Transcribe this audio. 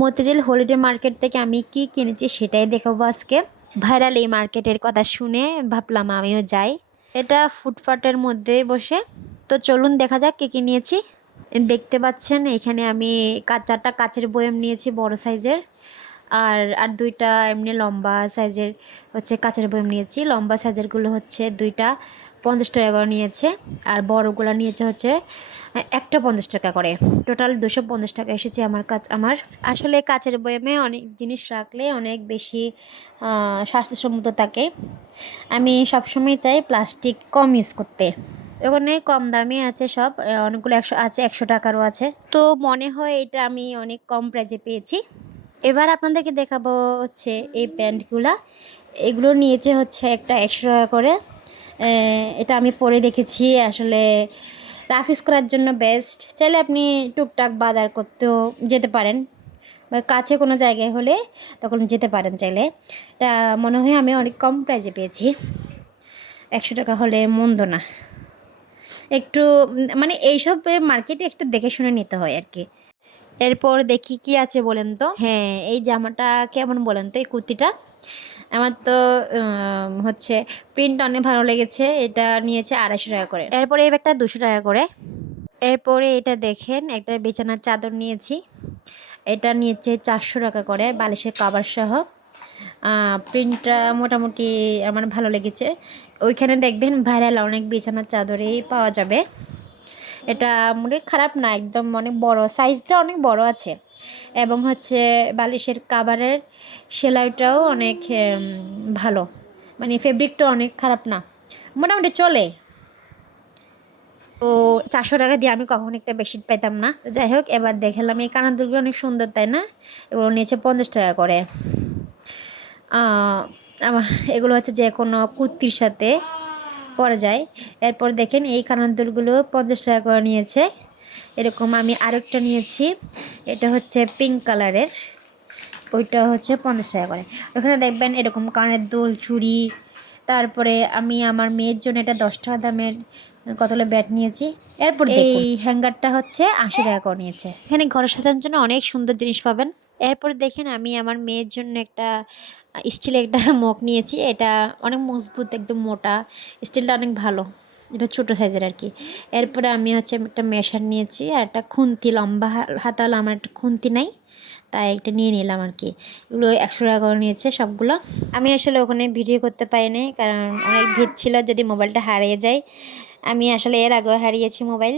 Motijheel holiday market থেকে আমি কি কিনেছি সেটাই দেখাবো আজকে। ভাইরাল এই মার্কেটের কথা শুনে ভাবলাম আমিও যাই। এটা ফুটপাতের মধ্যেই বসে। তো চলুন দেখা যাক কি কি নিয়েছি। দেখতে পাচ্ছেন এখানে আমি চারটা কাচের বয়াম নিয়েছি বড় সাইজের, আর আর দুইটা এমনি লম্বা সাইজের হচ্ছে কাচের বয়াম নিয়েছি। লম্বা সাইজেরগুলো হচ্ছে দুইটা 50 টাকা করে নিয়েছে, আর বড়গুলো নিয়েছে হচ্ছে একটা 50 টাকা করে। টোটাল 250 টাকা এসেছে আমার আসলে কাচের বয়ামে অনেক জিনিস রাখলে অনেক বেশি স্বাস্থ্যসম্মত থাকে। আমি সবসময় চাই প্লাস্টিক কম ইউজ করতে। ওখানে কম দামে আছে সব, অনেকগুলো 100 টাকারও আছে। তো মনে হয় এটা আমি অনেক কম প্রাইসে পেয়েছি। এবার আপনাদেরকে দেখাবো হচ্ছে এই প্যান্টগুলা। এগুলো নিয়েছে হচ্ছে একটা 100 টাকা করে। এটা আমি পরে দেখেছি, আসলে রাফ ইউজ করার জন্য বেস্ট। চাইলে আপনি টুকটাক বাজার করতেও যেতে পারেন, বা কাছে কোনো জায়গায় হলে তখন যেতে পারেন চাইলে। এটা মনে হয় আমি অনেক কম প্রাইসে পেয়েছি। 100 টাকা হলে মন্দ না। একটু মানে এইসব মার্কেটে একটু দেখে শুনে নিতে হয় আর কি। এরপর দেখি কি আছে বলেন তো। হ্যাঁ, এই জামাটা কেমন বলেন তো, এই কুর্তিটা আমার তো হচ্ছে প্রিন্ট অনেক ভালো লেগেছে। এটা নিয়েছে 250 টাকা করে। এরপরে এই ব্যাগটা 200 টাকা করে। এরপরে এটা দেখেন, একটা বিছানার চাদর নিয়েছি। এটা নিয়েছে 400 টাকা করে বালিশের কভার সহ। প্রিন্টটা মোটামুটি আমার ভালো লেগেছে। ওইখানে দেখবেন ভাইরাল অনেক বিছানার চাদরেই পাওয়া যাবে। এটা মানে খারাপ না, একদম অনেক বড়, সাইজটা অনেক বড় আছে, এবং হচ্ছে বালিশের কাভারের সেলাইটাও অনেক ভালো, মানে ফেব্রিকটা অনেক খারাপ না, মোটামুটি চলে। তো 400 টাকা দিয়ে আমি কখনো একটা বেডশিট পাইতাম না। যাই হোক, এবার দেখালাম এই কানের দুলগুলো অনেক সুন্দর, তাই না? এগুলো নিয়েছে 50 টাকা করে। আমার এগুলো হচ্ছে যে কোনো কুর্তির সাথে পরা যায়। এরপর দেখেন এই কানের দুলগুলো 50 টাকা করে নিয়েছে। এরকম আমি আরেকটা নিয়েছি, এটা হচ্ছে পিঙ্ক কালারের, ওইটা হচ্ছে 50 টাকা করে। ওখানে দেখবেন এরকম কানের দুল, চুড়ি। তারপরে আমি আমার মেয়ের জন্য এটা 10 টাকা দামের কতগুলো ব্যাট নিয়েছি। এরপর এই হ্যাঙ্গারটা হচ্ছে 80 টাকা করে নিয়েছে। এখানে ঘরে সাজানোর জন্য অনেক সুন্দর জিনিস পাবেন। এরপর দেখেন আমি আমার মেয়ের জন্য একটা স্টিলের একটা মগ নিয়েছি। এটা অনেক মজবুত, একদম মোটা, স্টিলটা অনেক ভালো। এটা ছোটো সাইজের আর কি। এরপরে আমি হচ্ছে একটা মেশার নিয়েছি, আর একটা খুন্তি, লম্বা হাতা হলো, আমার একটা খুন্তি নাই, তাই একটা নিয়ে নিলাম আর কি। এগুলো 100 টাকা করে নিয়েছে সবগুলো। আমি আসলে ওখানে ভিডিও করতে পারিনি, কারণ অনেক ভিড় ছিল, যদি মোবাইলটা হারিয়ে যায়। আমি আসলে এর আগেও হারিয়েছি মোবাইল।